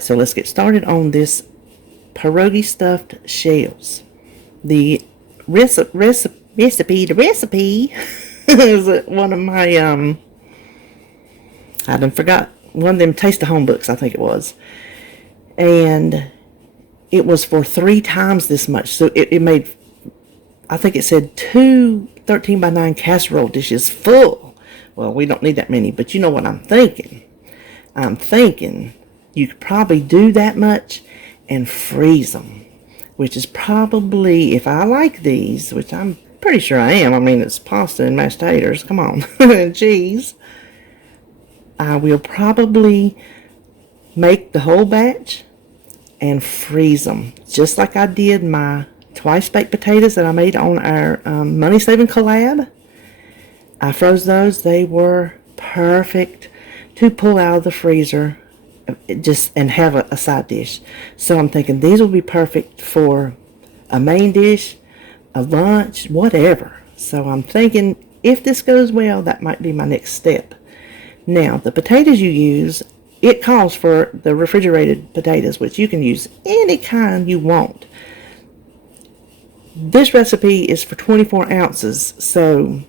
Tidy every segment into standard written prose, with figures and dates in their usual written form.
Alright, so let's get started on this pierogi stuffed shells. The recipe is one of my, I done forgot, one of them Taste of Home books, I think it was. And it was for 3 times this much. So it made, I think it said 2 13 by 9 casserole dishes full. Well, we don't need that many, but you know what I'm thinking. I'm thinking you could probably do that much and freeze them, which is probably, if I like these, which I'm pretty sure I am. I mean, it's pasta and mashed taters. Come on. And cheese. I will probably make the whole batch and freeze them, just like I did my twice baked potatoes that I made on our money saving collab. I froze those. They were perfect to pull out of the freezer and have a side dish. So I'm thinking these will be perfect for a main dish, a lunch, whatever. So I'm thinking if this goes well, that might be my next step. Now, the potatoes you use, it calls for the refrigerated potatoes, which you can use any kind you want. This recipe is for 24 ounces, so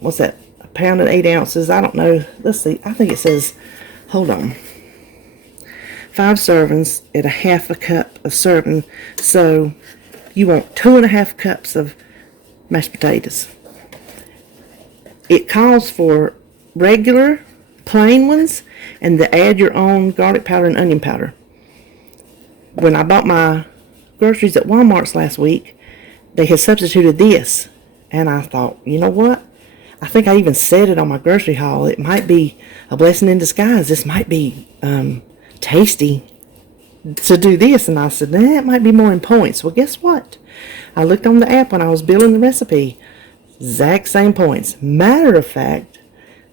what's that? A pound and 8 ounces? I don't know. Let's see. I think it says, hold on, 5 servings at a half a cup of serving. So you want 2.5 cups of mashed potatoes. It calls for regular, plain ones, and to add your own garlic powder and onion powder. When I bought my groceries at Walmart's last week, they had substituted this, and I thought, you know what? I think I even said it on my grocery haul. It might be a blessing in disguise. This might be tasty to do this. And I said, that might be more in points. Well, guess what? I looked on the app when I was building the recipe. Exact same points. Matter of fact,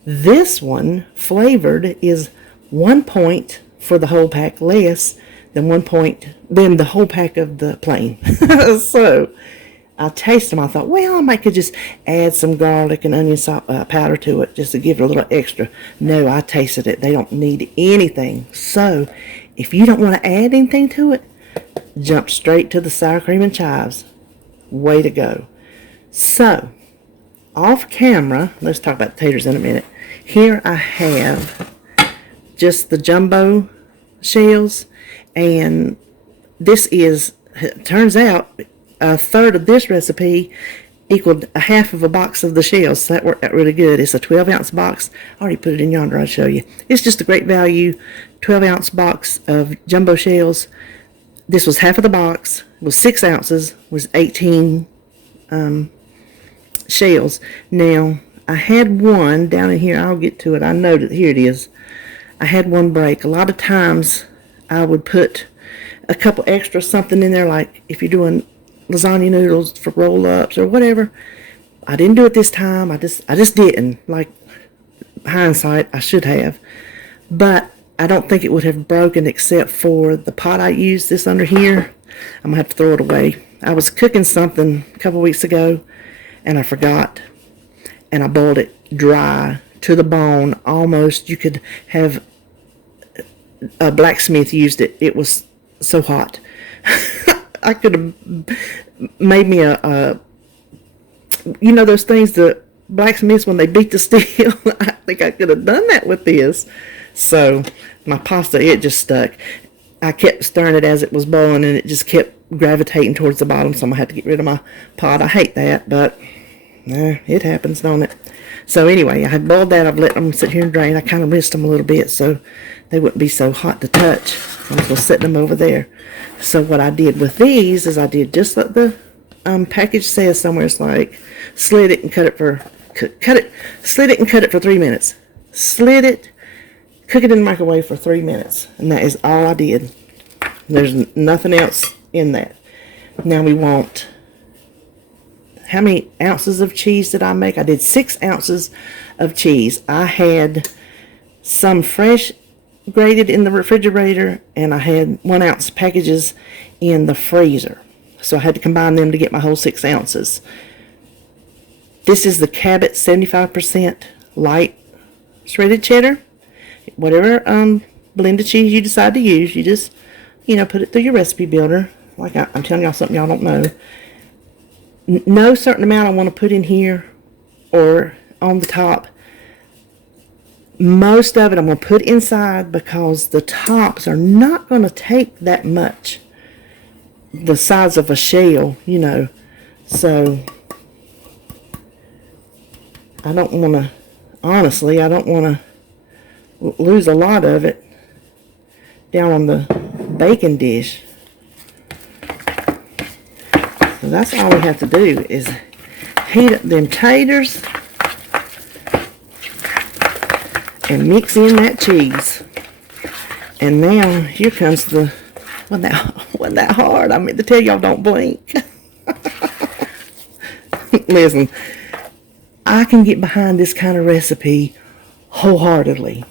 this one flavored is 1 point for the whole pack, less than 1 point than the whole pack of the plain. So I tasted them. I thought, well, I might could just add some garlic and onion powder to it just to give it a little extra. No, I tasted it. They don't need anything. So if you don't want to add anything to it, jump straight to the sour cream and chives. Way to go. So off camera, let's talk about the taters in a minute. Here I have just the jumbo shells, and this is, it turns out, a third of this recipe equaled a half of a box of the shells. So that worked out really good. It's a 12-ounce box. I already put it in yonder. I'll show you. It's just a great value 12-ounce box of jumbo shells. This was half of the box. It was 6 ounces. Was 18 shells. Now, I had one down in here. I'll get to it. I know that here it is. I had one break. A lot of times I would put a couple extra something in there, like if you're doing lasagna noodles for roll-ups or whatever. I didn't do it this time. I just didn't. Like, hindsight, I should have. But I don't think it would have broken except for the pot I used this under here. I'm going to have to throw it away. I was cooking something a couple weeks ago, and I forgot. And I boiled it dry to the bone. Almost, you could have a blacksmith used it. It was so hot. I could have made me you know those things that blacksmiths when they beat the steel? I think I could have done that with this. So my pasta, it just stuck. I kept stirring it as it was boiling, and it just kept gravitating towards the bottom, so I'm going to have to get rid of my pot. I hate that, but it happens, don't it? So anyway, I had boiled that. I've let them sit here and drain. I kind of rinsed them a little bit so they wouldn't be so hot to touch. I'm just going to set them over there. So what I did with these is I did just like the package says somewhere. It's like slit it and cut it for slit it and cut it for 3 minutes. Slit it, cook it in the microwave for 3 minutes, and that is all I did. There's nothing else in that. Now we want, how many ounces of cheese did I make? I did 6 ounces of cheese. I had some fresh grated in the refrigerator, and I had 1 ounce packages in the freezer. So I had to combine them to get my whole 6 ounces. This is the Cabot 75% light shredded cheddar. Whatever blended cheese you decide to use. You just, put it through your recipe builder. Like I'm telling y'all something y'all don't know. No certain amount I want to put in here or on the top. Most of it I'm going to put inside because the tops are not going to take that much. The size of a shell, So, I don't want to, honestly, I don't want to lose a lot of it down on the baking dish. So that's all we have to do is heat up them taters and mix in that cheese. And now here comes the, wasn't that hard? I meant to tell y'all don't blink. Listen, I can get behind this kind of recipe wholeheartedly.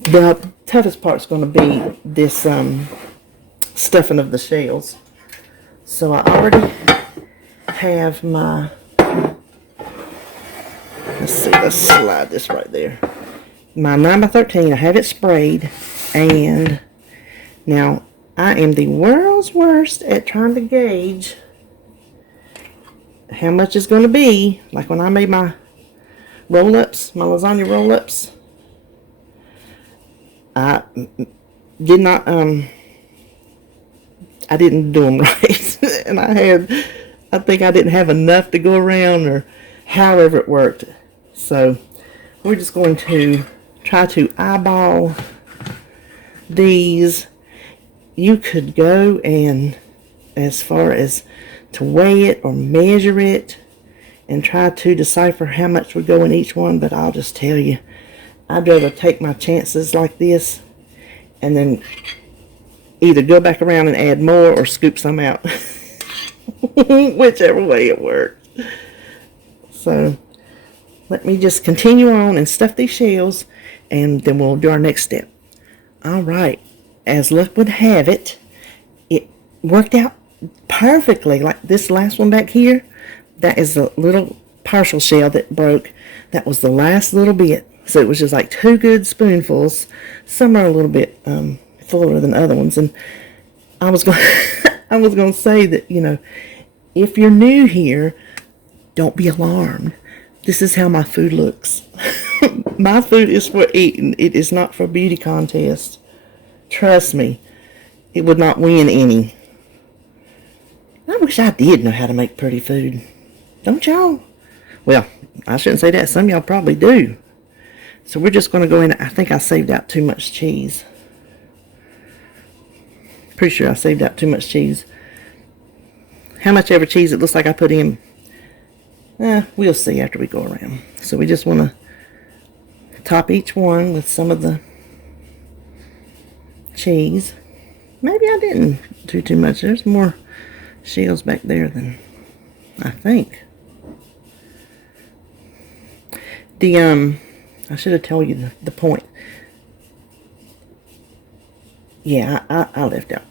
The toughest part's going to be this stuffing of the shells. So I already have my, let's slide this right there. My 9x13, I have it sprayed, and now I am the world's worst at trying to gauge how much it's going to be. Like when I made my roll-ups, my lasagna roll-ups, I didn't do them right. And I think I didn't have enough to go around, or however it worked. So we're just going to try to eyeball these. You could go and, as far as to weigh it or measure it and try to decipher how much would go in each one, but I'll just tell you, I'd rather take my chances like this and then either go back around and add more or scoop some out. Whichever way it works. So let me just continue on and stuff these shells, and then we'll do our next step. Alright, as luck would have it, it worked out perfectly. Like this last one back here, that is the little partial shell that broke. That was the last little bit. So it was just like 2 good spoonfuls. Some are a little bit fuller than other ones. And I was going to say that, if you're new here, don't be alarmed. This is how my food looks. My food is for eating. It is not for beauty contest. Trust me, it would not win any. I wish I did know how to make pretty food. Don't y'all? Well, I shouldn't say that. Some of y'all probably do. So we're just going to go in. I think I saved out too much cheese. Pretty sure I saved out too much cheese. How much ever cheese it looks like I put in, we'll see after we go around. So we just want to top each one with some of the cheese. Maybe I didn't do too much. There's more shells back there than I think. I should have told you the point. Yeah, I left out.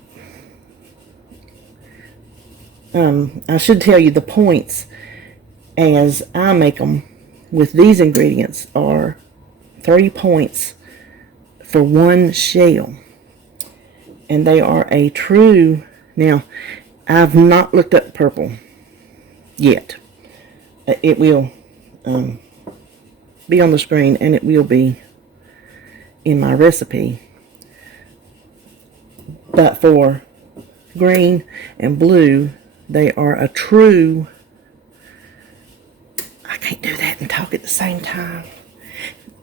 I should tell you the points as I make them with these ingredients are 3 points for 1 shell. And they are a true, now I've not looked up purple yet. It will be on the screen, and it will be in my recipe. But for green and blue, they are a true, I can't do that and talk at the same time.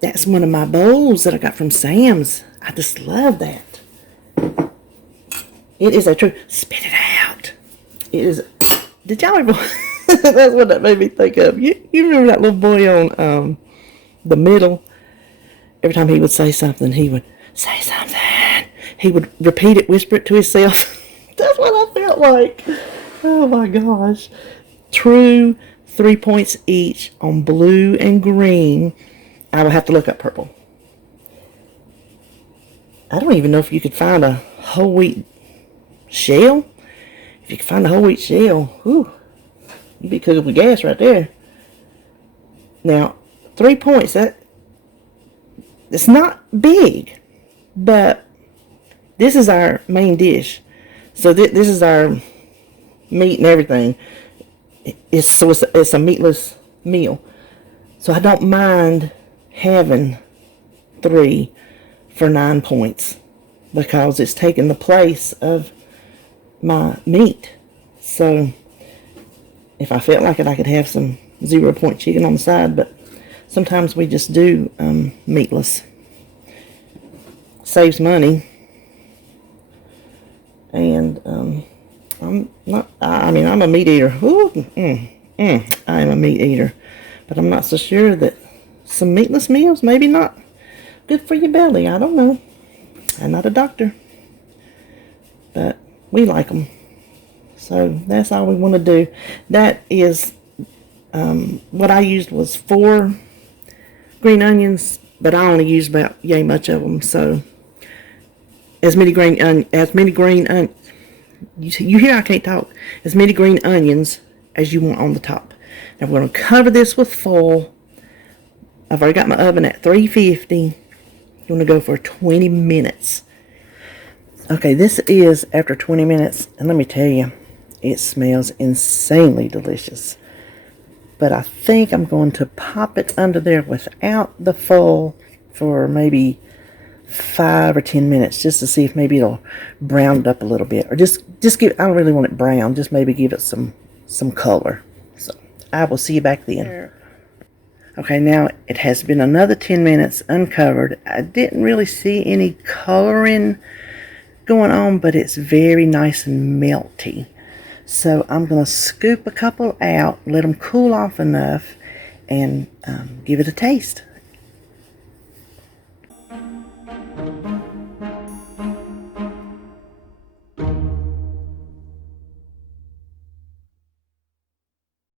That's one of my bowls that I got from Sam's. I just love that. It is a true, spit it out. It is, did y'all ever, that's what that made me think of. You remember that little boy on the middle? Every time he would say something, he would say something. He would repeat it, whisper it to himself. That's what I felt like. Oh my gosh. True 3 points each on blue and green. I will have to look up purple. I don't even know if you could find a whole wheat shell. If you could find a whole wheat shell, whew, you'd be cooking with gas right there. Now, 3 points, it's not big, But this is our main dish. So this is our meat and everything. It's a meatless meal. So I don't mind having 3 for 9 points because it's taking the place of my meat. So if I felt like it, I could have some 0-point chicken on the side, but sometimes we just do meatless. Saves money. And I'm a meat eater. I am a meat eater. But I'm not so sure that some meatless meals maybe not good for your belly. I don't know. I'm not a doctor. But we like them. So that's all we want to do. That is, what I used was 4 green onions, but I only used about yay much of them. So as many green you hear I can't talk. As many green onions as you want on the top. Now we're going to cover this with foil. I've already got my oven at 350. I'm going to go for 20 minutes. Okay, this is after 20 minutes, and let me tell you, it smells insanely delicious. But I think I'm going to pop it under there without the foil for maybe 5 or 10 minutes, just to see if maybe it'll brown it up a little bit, or just give. I don't really want it brown. Just maybe give it some color. So I will see you back then. Okay, now it has been another 10 minutes uncovered. I didn't really see any coloring going on, but it's very nice and melty. So I'm going to scoop a couple out, let them cool off enough, and give it a taste.